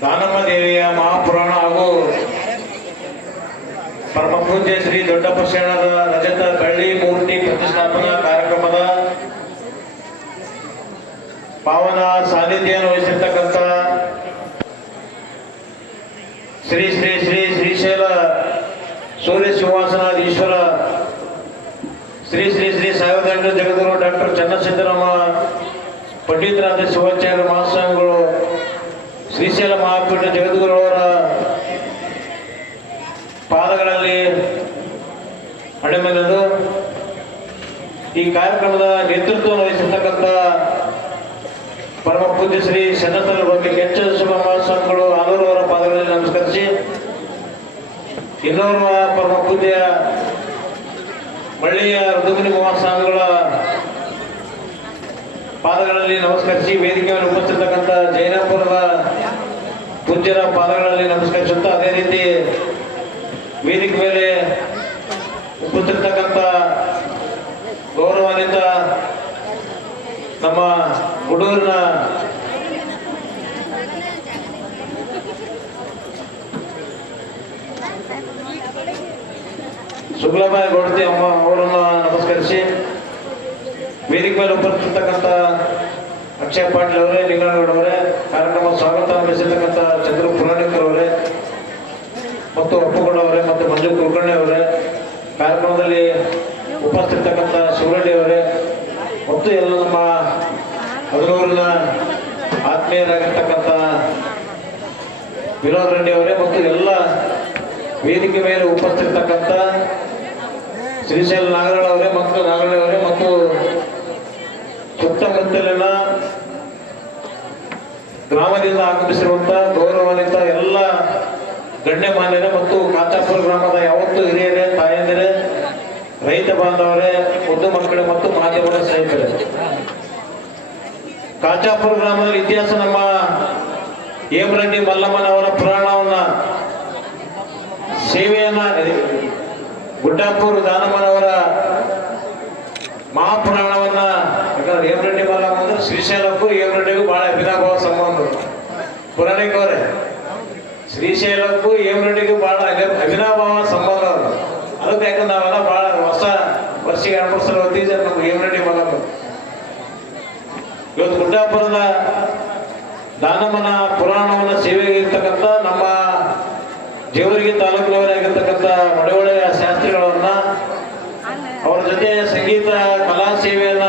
ದಾನಮ್ಮ ದೇವಿಯ ಮಹಾಪುರಾಣ ಹಾಗೂ ಪರಮ ಪೂಜ್ಯ ಶ್ರೀ ದೊಡ್ಡಪ್ಪ ಶರಣರ ರಜತ ಬೆಳ್ಳಿ ಮೂರ್ತಿ ಪ್ರತಿಷ್ಠಾಪನಾ ಕಾರ್ಯಕ್ರಮದ ಪಾವನ ಸಾನ್ನಿಧ್ಯನ್ನು ವಹಿಸಿರ್ತಕ್ಕಂಥ ಶ್ರೀ ಶ್ರೀ ಶ್ರೀ ಶ್ರೀಶೈಲ ಸೂರ್ಯ ಸಿಂಹಾಸನಾಧೀಶ್ವರ ಶ್ರೀ ಶ್ರೀ ಶ್ರೀ ಸಾವಿರದ ಜಗದ್ಗುರು ಡಾಕ್ಟರ್ ಚನ್ನಸಿದ್ದರಾಮ ಪಂಡಿತರಾದ ಶಿವಾಚಾರ್ಯ ಮಹಾಸ್ವಾಮಿಗಳು ಶ್ರೀಶೈಲ ಮಹಾಪೀಠ ಜಗದ್ಗುರುವರ ಪಾದಗಳಲ್ಲಿ ಅಡೆಮೆಲೆದು ಈ ಕಾರ್ಯಕ್ರಮದ ನೇತೃತ್ವ ವಹಿಸಿರ್ತಕ್ಕಂಥ ಪರಮ ಪೂಜ್ಯ ಶ್ರೀ ಶನತರ ಬಗ್ಗೆ ಕೆಚ್ಚ ಮಹಾಸ್ವಾಮಿಗಳು ಆಲೂರವರ ಪಾದಗಳಲ್ಲಿ ನಮಸ್ಕರಿಸಿ, ಇನ್ನೋರ್ವ ಪರಮ ಪೂಜ್ಯ ಮಳ್ಳಿಯ ಋತುಮುನಿ ಮಹಾಸ್ವಾಮಿಗಳ ಪಾದಗಳಲ್ಲಿ ನಮಸ್ಕರಿಸಿ, ವೇದಿಕೆಯಲ್ಲಿ ಉಪಸ್ಥಿತಕ್ಕಂಥ ಜೈನಪುರದ ಪೂಜ್ಯರ ಪಾದಗಳಲ್ಲಿ ನಮಸ್ಕರಿಸುತ್ತಾ ಅದೇ ರೀತಿ ವೇದಿಕೆ ಮೇಲೆ ಕೂತಿರ್ತಕ್ಕಂಥ ಗೌರವಾನ್ವಿತ ನಮ್ಮ ಹುಡುಗರನ್ನ ಸುಗ್ಲಬಾಯಿ ಗೌಡತಿ ಅಮ್ಮ ಅವರನ್ನು ನಮಸ್ಕರಿಸಿ ವೇದಿಕೆ ಮೇಲೆ ಉಪಸ್ಥಿತಕ್ಕಂಥ ಅಕ್ಷಯ್ ಪಾಟೀಲ್ ಅವರೇ, ಲಿಂಗನಗೌಡ ಅವರೇ ಕಾರ್ಯಕ್ರಮ ಸ್ವಾಗತ ಬಯಸಿರ್ತಕ್ಕಂಥ ಚಂದ್ರ ಪುರಾಣಿಕರ್ ಅವರೇ, ಮತ್ತು ಅಪ್ಪುಗೌಡ ಅವರೇ, ಮತ್ತು ಮಂಜು ಕುಲಕರ್ಣಿ ಅವರೇ, ಕಾರ್ಯಕ್ರಮದಲ್ಲಿ ಉಪಸ್ಥಿತಕ್ಕಂಥ ಶಿವರೆಡ್ಡಿ ಅವರೇ, ಮತ್ತು ಎಲ್ಲ ನಮ್ಮ ಹದಿನೂರಿನ ಆತ್ಮೀಯರಾಗಿರ್ತಕ್ಕಂಥ ವಿನೋದ್ ರೆಡ್ಡಿ ಅವರೇ, ಮತ್ತು ಎಲ್ಲ ವೇದಿಕೆ ಮೇಲೆ ಉಪಸ್ಥಿತಕ್ಕಂಥ ಶ್ರೀಶೈಲ ನಾಗರಾಳ ಅವರೇ, ಮತ್ತು ನಾಗರಾಳ ಅವರೇ, ಮತ್ತು ಸುತ್ತಮುತ್ತಲಿನ ಗ್ರಾಮದಿಂದ ಆಗಮಿಸಿರುವಂತ ಗೌರವಾನ್ವಿತ ಎಲ್ಲ ಗಣ್ಯಮಾನ್ಯರೇ ಮತ್ತು ಕಾಚಾಪುರ ಗ್ರಾಮದ ಯಾವತ್ತು ಹಿರಿಯರೇ, ತಾಯಂದಿರೇ, ರೈತ ಬಾಂಧವರೇ, ಮುದ್ದು ಮಕ್ಕಳೇ ಮತ್ತು ಮಾಧ್ಯಮದ ಸ್ನೇಹಿತರೇ. ಕಾಚಾಪುರ ಗ್ರಾಮದ ಇತಿಹಾಸ ನಮ್ಮ ಹೇಮರೆಡ್ಡಿ ಮಲ್ಲಮ್ಮನವರ ಪುರಾಣವನ್ನ ಸೇವೆಯನ್ನ ಗುಡ್ಡಾಪುರ ದಾನಮ್ಮನವರ ಮಹಾಪುರಾಣವನ್ನ ಯಾಕಂದ್ರೆ ಹೇಮರೆಡ್ಡಿ ಮಲ್ಲಮ್ಮ ಅಂದ್ರೆ ಶ್ರೀಶೈಲಕ್ಕೂ ಹೇಮರೆಡ್ಡಿಗೂ ಬಹಳ ಅಭಿನವ ಸಂಬಂಧ ಪುರಾಣಿಕವರೇ ಶ್ರೀಶೈಲಕ್ಕೂ ಹೇಮರೆಡ್ಡಿಗೂ ಬಹಳ ಅಭಿನಾಭಾವ ಅವಿನಾಭಾವ ಸಂಬಂಧ ಅದು. ಅದಕ್ಕೆ ಯಾಕಂದ್ರೆ ನಾವೆಲ್ಲ ಬಹಳ ಹೊಸ ವರ್ಷಿಗೆ ಎರಡು ಮೂರು ನಮ್ಗೆ ಎಂ ಮಲ್ಲಮ್ಮ ಇವತ್ತು ಗುಡ್ಡಾಪುರದ ದಾನಮನ ಪುರಾಣವನ್ನ ಸೇವೆಗೆ ಇರ್ತಕ್ಕಂಥ ನಮ್ಮ ದೇವರಿಗೆ ತಾಲೂಕಿನವರಾಗಿರ್ತಕ್ಕಂಥ ಮಡವಳೆಯ ಶಾಸ್ತ್ರಿಗಳನ್ನ ಅವರ ಜೊತೆ ಸಂಗೀತ ಕಲಾ ಸೇವೆಯನ್ನ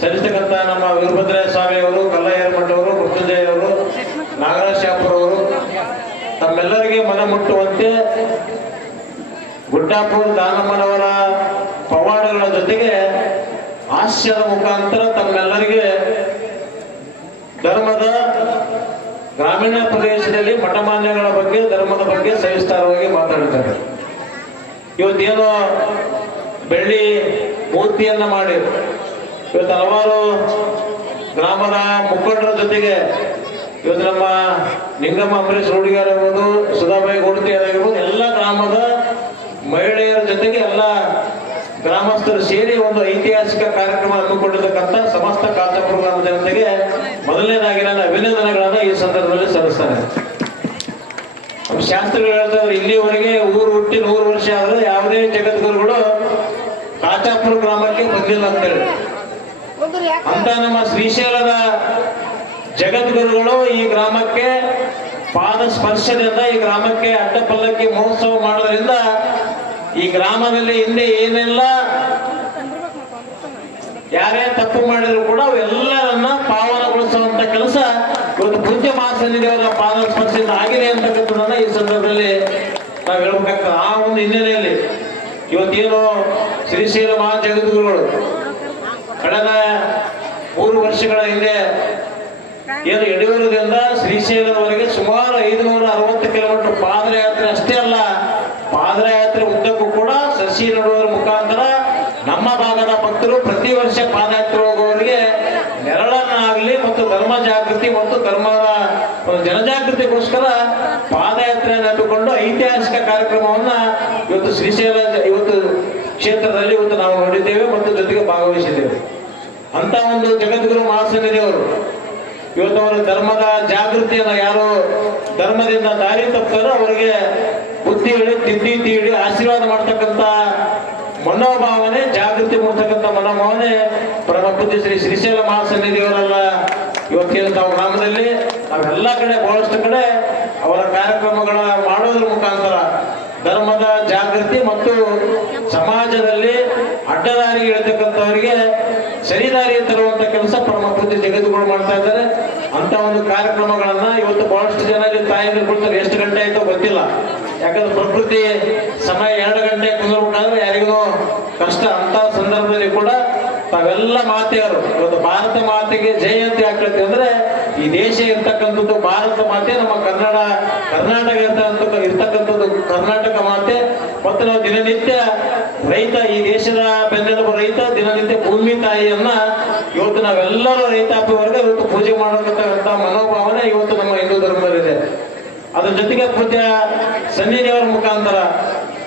ಸಲ್ಲಿಸ್ತಕ್ಕಂಥ ನಮ್ಮ ವೀರಭದ್ರಯ್ಯ ಸ್ವಾಮಿ ಅವರು ಕಲ್ಲಯ್ಯರ ಮಠ ಅವರು ಮೃತ್ಯುಂಜಯ ಅವರು ನಾಗರಾಜ್ ಶಾಪುರ್ ಅವರು ತಮ್ಮೆಲ್ಲರಿಗೆ ಮನ ಮುಟ್ಟುವಂತೆ ಗುಡ್ಡಾಪುರ ದಾನಮ್ಮನವರ ಪವಾಡಗಳ ಜೊತೆಗೆ ಹಾಸ್ಯದ ಮುಖಾಂತರ ತಮ್ಮೆಲ್ಲರಿಗೆ ಧರ್ಮದ ಗ್ರಾಮೀಣ ಪ್ರದೇಶದಲ್ಲಿ ಮಠಮಾನ್ಯಗಳ ಬಗ್ಗೆ, ಧರ್ಮದ ಬಗ್ಗೆ ಸವಿಸ್ತಾರವಾಗಿ ಮಾತಾಡ್ತಾರೆ ಇವತ್ತೇನೋ ಬೆಳ್ಳಿ ಮೂರ್ತಿಯನ್ನ ಮಾಡಿ, ಇವತ್ತು ಹಲವಾರು ಗ್ರಾಮದ ಮುಖಂಡರ ಜೊತೆಗೆ ಇವತ್ತು ನಮ್ಮ ನಿಂಗಮ್ಮ ಅಂಬರೀಶ್ ರೂಢಿಗಾರ್ ಇರ್ಬೋದು ಸುಧಾಬಾಯಿ ಗೋಡ್ತಿ ಆಗಿರ್ಬೋದು, ಎಲ್ಲ ಗ್ರಾಮದ ಮಹಿಳೆಯರ ಜೊತೆಗೆ ಎಲ್ಲ ಗ್ರಾಮಸ್ಥರು ಸೇರಿ ಒಂದು ಐತಿಹಾಸಿಕ ಕಾರ್ಯಕ್ರಮ ಹಮ್ಮಿಕೊಂಡಿರ್ತಕ್ಕಂಥ ಸಮಸ್ತ ಕಾಚಾಪುರ ಗ್ರಾಮ ಜನತೆಗೆ ಮೊದಲನೇದಾಗಿ ನಾನು ಅಭಿನಂದನೆಗಳನ್ನ ಈ ಸಂದರ್ಭದಲ್ಲಿ ಸಲ್ಲಿಸ್ತಾರೆ ಶಾಸ್ತ್ರಗಳು ಹೇಳ್ತಾರೆ ಇಲ್ಲಿವರೆಗೆ ಊರು ಹುಟ್ಟಿ ನೂರು ವರ್ಷ ಆದ್ರೆ ಯಾವುದೇ ಜಗದ್ಗುರುಗಳು ಕಾಚಾಪುರ ಗ್ರಾಮಕ್ಕೆ ಬಂದಿಲ್ಲ ಅಂತೇಳಿ. ಅಂತ ನಮ್ಮ ಶ್ರೀಶೈಲದ ಜಗದ್ಗುರುಗಳು ಈ ಗ್ರಾಮಕ್ಕೆ ಪಾದ ಸ್ಪರ್ಶದಿಂದ, ಈ ಗ್ರಾಮಕ್ಕೆ ಅಡ್ಡಪಲ್ಲಕ್ಕಿ ಮಹೋತ್ಸವ ಮಾಡೋದ್ರಿಂದ ಈ ಗ್ರಾಮದಲ್ಲಿ ಹಿಂದೆ ಏನೆಲ್ಲ ಯಾರೇ ತಪ್ಪು ಮಾಡಿದ್ರು ಕೂಡ ಅವೆಲ್ಲರನ್ನ ಪಾವನಗೊಳಿಸುವಂತ ಕೆಲಸ ಇವತ್ತು ಪೂಜ್ಯ ಮಹಾಸನ್ನಿಧಿಯವರ ಪಾದ ಸ್ಪರ್ಶದಿಂದ ಆಗಿದೆ ಅಂತಕ್ಕಂಥದ್ದನ್ನ ಈ ಸಂದರ್ಭದಲ್ಲಿ ನಾವು ಹೇಳ್ಬೇಕಾಗ್ತದೆ. ಆ ಒಂದು ಹಿನ್ನೆಲೆಯಲ್ಲಿ ಇವತ್ತೇನು ಶ್ರೀಶೈಲ ಮಹಾ ಜಗದ್ಗುರುಗಳು ಕಳೆದ ಮೂರು ವರ್ಷಗಳ ಹಿಂದೆ ಏನು ಯಡಿಯೂರದಿಂದ ಶ್ರೀಶೈಲದವರೆಗೆ ಸುಮಾರು ಐದುನೂರ ಅರವತ್ತು ಕಿಲೋಮೀಟರ್ ಪಾದಯಾತ್ರೆ ಅಷ್ಟೇ ಅಲ್ಲ ನೆಡುವುದರ ಮುಖಾಂತರ ನಮ್ಮ ಭಾಗದ ಭಕ್ತರು ಪ್ರತಿ ವರ್ಷ ಪಾದಯಾತ್ರೆ ಹೋಗುವವರಿಗೆ ನೆರಳನ್ನಾಗಲಿ ಮತ್ತು ಧರ್ಮ ಜಾಗೃತಿ ಮತ್ತು ಧರ್ಮದ ಜನಜಾಗೃತಿಗೋಸ್ಕರ ಪಾದಯಾತ್ರೆಯನ್ನು ಹಮ್ಮಿಕೊಂಡು ಐತಿಹಾಸಿಕ ಕಾರ್ಯಕ್ರಮವನ್ನ ಇವತ್ತು ಶ್ರೀಶೈಲ ಇವತ್ತು ಕ್ಷೇತ್ರದಲ್ಲಿ ಇವತ್ತು ನಾವು ನೋಡಿದ್ದೇವೆ ಮತ್ತು ಜೊತೆಗೆ ಭಾಗವಹಿಸಿದ್ದೇವೆ. ಅಂತ ಒಂದು ಜಗದ್ಗುರು ಮಹಾಸನ್ನಿಧಿಯವರು ಇವತ್ತು ಅವರ ಧರ್ಮದ ಜಾಗೃತಿಯನ್ನು ಯಾರು ಧರ್ಮದಿಂದ ದಾರಿ ತಪ್ಪಾರೋ ಅವರಿಗೆ ಬುದ್ಧಿ ಹೇಳಿ ತಿದ್ದಿ ತೀಡಿ ಆಶೀರ್ವಾದ ಮಾಡ್ತಕ್ಕಂಥ ಮನೋಭಾವನೆ, ಜಾಗೃತಿ ಮೂಡ್ತಕ್ಕಂಥ ಮನೋಭಾವನೆ ಪೂಜ್ಯ ಶ್ರೀ ಶ್ರೀಶೈಲ ಮಹಾಸನ್ನಿಧಿಯವರೆಲ್ಲ. ಇವತ್ತಿನ ತಾವು ಗ್ರಾಮದಲ್ಲಿ, ನಾವೆಲ್ಲ ಕಡೆ, ಬಹಳಷ್ಟು ಕಡೆ ಅವರ ಕಾರ್ಯಕ್ರಮಗಳ ಮಾಡೋದ್ರ ಮುಖಾಂತರ ಧರ್ಮದ ಜಾಗೃತಿ ಮತ್ತು ಸಮಾಜದಲ್ಲಿ ಅಡ್ಡದಾರಿಗೆ ಇಳತಕ್ಕಂಥವರಿಗೆ ಸರಿದಾರಿ ತರುವಂತ ಕೆಲಸ ಮಾಡ್ತಾ ಇದ್ದಾರೆ. ಅಂತ ಒಂದು ಕಾರ್ಯಕ್ರಮಗಳನ್ನ ಇವತ್ತು ಬಹಳಷ್ಟು ಜನ ತಾಯಂದಿರು ಕೊಡ್ತಾರೆ ಎಷ್ಟು ಗಂಟೆ ಆಯ್ತೋ ಗೊತ್ತಿಲ್ಲ. ಯಾಕಂದ್ರೆ ಪ್ರಕೃತಿ ಸಮಯ ಎರಡು ಗಂಟೆ ಕುಂದಿರ್ಬೇಕಾದ್ರೆ ಯಾರಿಗೂ ಕಷ್ಟ. ಅಂತ ಸಂದರ್ಭದಲ್ಲಿ ಕೂಡ ತಾವೆಲ್ಲ ಮಾತೆಯವರು ಇವತ್ತು ಭಾರತ ಮಾತೆಗೆ ಜಯಂತಿ ಆಗ್ತೈತೆ ಅಂದ್ರೆ ಈ ದೇಶ ಇರ್ತಕ್ಕಂಥದ್ದು ಭಾರತ ಮಾತೆ, ನಮ್ಮ ಕನ್ನಡ, ಕರ್ನಾಟಕ ಇರ್ತಕ್ಕಂಥ ಇರ್ತಕ್ಕಂಥದ್ದು ಕರ್ನಾಟಕ ಮಾತೆ. ಮತ್ತು ನಾವು ದಿನನಿತ್ಯ ರೈತ, ಈ ದೇಶದ ಬೆನ್ನೆಲುಬು ರೈತ, ದಿನನಿತ್ಯ ಭೂಮಿ ತಾಯಿಯನ್ನ ಇವತ್ತು ನಾವೆಲ್ಲರೂ ರೈತಾಪಿ ವರ್ಗ ಇವತ್ತು ಪೂಜೆ ಮಾಡತಕ್ಕಂಥ ಮನೋಭಾವನೆ ಇವತ್ತು ನಮ್ಮ ಹಿಂದೂ ಧರ್ಮದಲ್ಲಿದೆ ಅದ್ರ ಜೊತೆಗೆ ಪೂಜ್ಯ ಸನ್ನಿಧಿಯವರ ಮುಖಾಂತರ,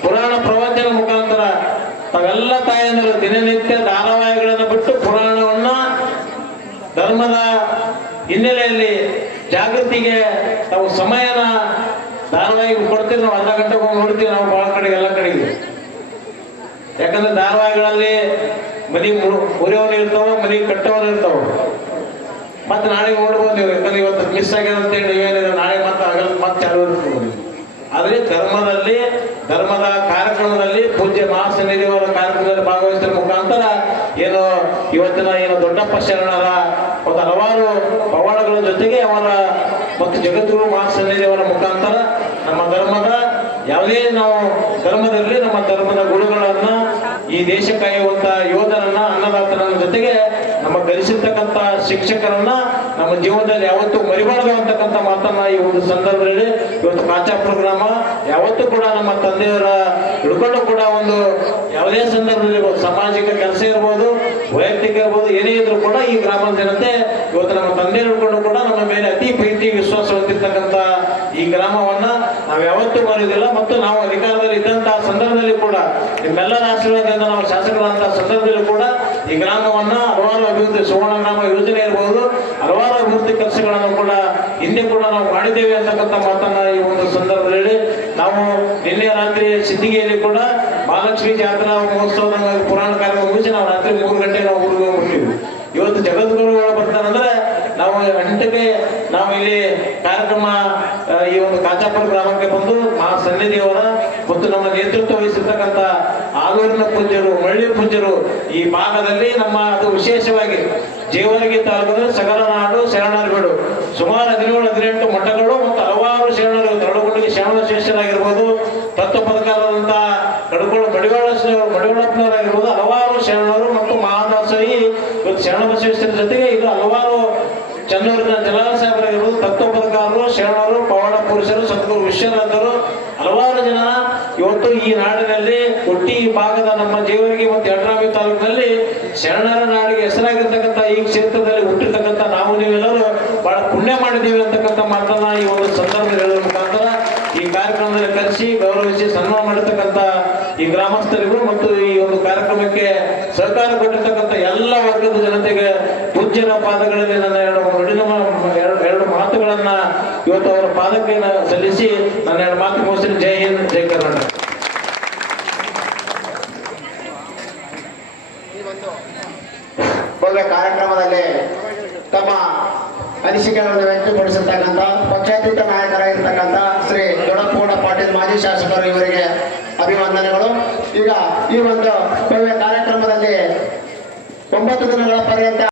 ಪುರಾಣ ಪ್ರವಚನ ಮುಖಾಂತರ, ತಾವೆಲ್ಲ ತಾಯಂದಿರು ದಿನನಿತ್ಯ ಧಾರಾವಾಹಿಗಳನ್ನು ಬಿಟ್ಟು ಪುರಾಣವನ್ನ ಧರ್ಮದ ಹಿನ್ನೆಲೆಯಲ್ಲಿ ಜಾಗೃತಿಗೆ ನಾವು ಸಮಯನ ಧಾರಾವಾಹಿ ಕೊಡ್ತೀವಿ, ನಾವು ಅರ್ಧ ಗಂಟೆಗೆ ಹೋಗಿ ನೋಡ್ತೀವಿ, ನಾವು ಭಾಳ ಕಡೆಗೆ ಎಲ್ಲ ಕಡೆಗೆ ಯಾಕಂದ್ರೆ ಧಾರಾವಾಹಿಗಳಲ್ಲಿ ಮನಿ ಮುರಿಯವನು ಇರ್ತಾವ ಮನಿ ಕಟ್ಟವನು ಇರ್ತಾವ. ಮತ್ತೆ ನಾಳೆ ನೋಡ್ಬೋದು ನೀವು, ಯಾಕಂದ್ರೆ ಇವತ್ತು ಮಿಸ್ ಆಗ್ಯದ ಅಂತೇಳಿ ನೀವೇನಿದೆ, ನಾಳೆ ಮತ್ತೆ ಆಗಲ್ಲ, ಮತ್ತೆ ಚಾಲು ಇರ್ತದೆ ಆದರೆ ಧರ್ಮದಲ್ಲಿ, ಧರ್ಮದ ಕಾರ್ಯಕ್ರಮದಲ್ಲಿ ಪೂಜ್ಯ ಮಹಾಸನ್ನಿಧಿಯವರ ಕಾರ್ಯಕ್ರಮದಲ್ಲಿ ಭಾಗವಹಿಸಿದ ಮುಖಾಂತರ ಇವತ್ತಿನ ಏನು ದೊಡ್ಡಪ್ಪ ಶರಣರ ಒಂದು ಹಲವಾರು ಪವಾಡಗಳ ಜೊತೆಗೆ ಅವರ ಮತ್ತು ಜಗದ್ಗುರು ಮಹಾಸನ್ನಿಧಿಯವರ ಮುಖಾಂತರ ನಮ್ಮ ಧರ್ಮದ, ಯಾವುದೇ ನಾವು ಧರ್ಮದಲ್ಲಿ ನಮ್ಮ ಧರ್ಮದ ಗುರುಗಳನ್ನ ಈ ದೇಶ ಕಾಯುವಂತ ಯೋಧರನ್ನ, ಅನ್ನದಾತರನ್ನ ಜೊತೆಗೆ ನಮ್ಮ ಗಳಿಸಿರ್ತಕ್ಕಂಥ ಶಿಕ್ಷಕರನ್ನ ನಮ್ಮ ಜೀವನದಲ್ಲಿ ಯಾವತ್ತೂ ಮರಿಬಾರದು ಅಂತಕ್ಕಂಥ ಮಾತನ್ನ ಈ ಒಂದು ಸಂದರ್ಭದಲ್ಲಿ ಇವತ್ತು ಕಾಚಾಪುರ ಪ್ರೋಗ್ರಾಮ ಯಾವತ್ತೂ ಕೂಡ ನಮ್ಮ ತಂದೆಯವರ ಹಿಡ್ಕೊಂಡು ಕೂಡ ಒಂದು ಯಾವುದೇ ಸಂದರ್ಭದಲ್ಲಿ ಸಾಮಾಜಿಕ ಕೆಲಸ ಇರ್ಬೋದು. ವೈಯಕ್ತಿಕ ಇರ್ಬೋದು ಏನೇ ಇದ್ರು ಕೂಡ ಈ ಗ್ರಾಮದ ಜನತೆ ಇವತ್ತು ನಮ್ಮ ತಂದೆ ಹಿಡ್ಕೊಂಡು ಕೂಡ ನಮ್ಮ ಮೇಲೆ ಅತಿ ಪ್ರೀತಿ, ವಿಶ್ವಾಸ ಹೊಂದಿರ್ತಕ್ಕಂಥ ಈ ಗ್ರಾಮವನ್ನ ನಾವು ಯಾವತ್ತೂ ಮರೆಯುವುದಿಲ್ಲ. ಮತ್ತು ನಾವು ಅಧಿಕಾರದಲ್ಲಿ ಇದ್ದಂತಹ ಸಂದರ್ಭದಲ್ಲಿ ಕೂಡ, ನಿಮ್ಮೆಲ್ಲರ ಆಶೀರ್ವಾದದಿಂದ ನಾವು ಶಾಸಕರಾದಂತಹ ಸಂದರ್ಭದಲ್ಲಿ ಕೂಡ ಈ ಗ್ರಾಮವನ್ನ ಹಲವಾರು ಅಭಿವೃದ್ಧಿ, ಸುವರ್ಣ ಗ್ರಾಮ ಯೋಜನೆ ಇರಬಹುದು ಹಲವಾರು ಅಭಿವೃದ್ಧಿ ಕೆಲಸಗಳನ್ನು ಕೂಡ ಹಿಂದೆ ಕೂಡ ನಾವು ಮಾಡಿದ್ದೇವೆ ಅಂತಕ್ಕಂಥ ಮಾತನ್ನ ಈ ಒಂದು ಸಂದರ್ಭದಲ್ಲಿ ನಾವು ನಿನ್ನೆ ರಾತ್ರಿ ಸಿದ್ದಿಗೆಯಲ್ಲಿ ಕೂಡ ಮಹಾಲಕ್ಷ್ಮಿ ಜಾತ್ರಾ ಮಹೋತ್ಸವ ಪುರಾಣ ಕಾರ್ಯಕ್ರಮ ಮುಗಿಸಿ ನಾವು ರಾತ್ರಿ ಮೂರು ಗಂಟೆ ನಾವು ಊರಿಗೆ ಹೋಗ್ತೀವಿ ಇವತ್ತು ಜಗದ್ಗುರುಗಳು ಬರ್ತಾರಂದ್ರೆ ನಾವು ಗಂಟೆಗೆ ನಾವು ಇಲ್ಲಿ ಕಾರ್ಯಕ್ರಮ ಈ ಒಂದು ಕಾಚಾಪುರ ಗ್ರಾಮಕ್ಕೆ ಬಂದು ಮಾ ಸನ್ನಿಧಿಯವರ ಮತ್ತು ನಮ್ಮ ನೇತೃತ್ವ ವಹಿಸಿರ್ತಕ್ಕಂಥ ಆಲೂರಿನ ಪೂಜ್ಯರು ಮಳ್ಳಿ ಪೂಜ್ಯರು ಈ ಭಾಗದಲ್ಲಿ ನಮ್ಮ ಅದು ವಿಶೇಷವಾಗಿ ಜೇವರ್ಗಿ ತಾಲೂಕಿನ ಸಗರನಾಡು ಶರಣರಬೇಡು ಸುಮಾರು ಹದಿನೇಳು, ಹದಿನೆಂಟು ಮಠಗಳು ಮತ್ತು ಹಲವಾರು ಶರಣರು ತರಳುಗುಂಡಿಗೆ ಶರಣ ಶ್ರೇಷ್ಠರಾಗಿರ್ಬೋದು ತತ್ವ ಪದಕಾರರಾದಂಥ ಕಡ್ಕೊಳ್ಳ ಮಡಿವಾಳ ಮಡಿವಾಳಪ್ಪನವರಾಗಿರ್ಬೋದು, ಹಲವಾರು ಶರಣರು ಮತ್ತು ಮಹಾದಾಸರಿ ಇವತ್ತು ಶರಣ ಬಸವೇಶ್ವರ ಜೊತೆಗೆ ಇದು ಹಲವಾರು ಚನ್ನೂರಿನ ಜಲಾಲ ಸಾಹೇಬರಾಗಿರ್ಬೋದು ತತ್ವ ಪದಕಾರರು ಶರಣರು, ಪವಾಡ ಪುರುಷರು, ಸದ್ಗುರು ವಿಶ್ವನಾಥರು, ಹಲವಾರು ಜನ ಇವತ್ತು ಈ ನಾಡಿನಲ್ಲಿ ಒಟ್ಟಿ ಈ ಭಾಗದ ನಮ್ಮ ಜೀವರಿಗೆ ಮತ್ತು ಯಡ್ರಾಮಿ ತಾಲೂಕಿನಲ್ಲಿ ಶರಣರ ನಾಡಿಗೆ ಹೆಸರಾಗಿರ್ತಕ್ಕಂಥ ಈ ಕ್ಷೇತ್ರದಲ್ಲಿ ಹುಟ್ಟಿರ್ತಕ್ಕಂಥ ನಾವು ನೀವೆಲ್ಲರೂ ಬಹಳ ಪುಣ್ಯ ಮಾಡಿದ್ದೀವಿ ಅಂತಕ್ಕಂಥ ಮಾತನ್ನ ಈ ಒಂದು ಸಂದರ್ಭದಲ್ಲಿ ಹೇಳುವ ಮುಖಾಂತರ ಈ ಕಾರ್ಯಕ್ರಮದಲ್ಲಿ ಕರೆಸಿ ಗೌರವಿಸಿ ಸನ್ಮಾನ ಮಾಡಿರ್ತಕ್ಕಂಥ ಈ ಗ್ರಾಮಸ್ಥರಿಗೂ ಮತ್ತು ಈ ಒಂದು ಕಾರ್ಯಕ್ರಮಕ್ಕೆ ಸಹಕಾರ ಕೊಟ್ಟಿರ್ತಕ್ಕಂಥ ಎಲ್ಲ ವರ್ಗದ ಜನತೆಗೆ ಪೂಜ್ಯನ ಪಾದಗಳಲ್ಲಿ ನನ್ನ ಎರಡು ನುಡಿನ ಎರಡು ಮಾತುಗಳನ್ನ ಇವತ್ತು ಅವರ ಪಾದಕ್ಕೆ ಸಲ್ಲಿಸಿ ನನ್ನ ಎರಡು ಮಾತು ಮುಗಿಸಿ ಜೈ ಹಿಂದ್, ಜೈ ಕರ್ನಾಟಕ. ಕಾರ್ಯಕ್ರಮದಲ್ಲಿ ತಮ್ಮ ಅನಿಸಿಕೆಗಳನ್ನು ವ್ಯಕ್ತಪಡಿಸಿರ್ತಕ್ಕಂಥ ಪಕ್ಷಾತೀತ ನಾಯಕರಾಗಿರ್ತಕ್ಕಂಥ ಶ್ರೀ ದೊಡ್ಡಪ್ಪಗೌಡ ಪಾಟೀಲ್ ಮಾಜಿ ಶಾಸಕರು ಇವರಿಗೆ ಅಭಿವಂದನೆಗಳು ಈಗ ಈ ಒಂದು ಭವ್ಯ ಕಾರ್ಯಕ್ರಮದಲ್ಲಿ ಒಂಬತ್ತು ದಿನಗಳ ಪರ್ಯಂತ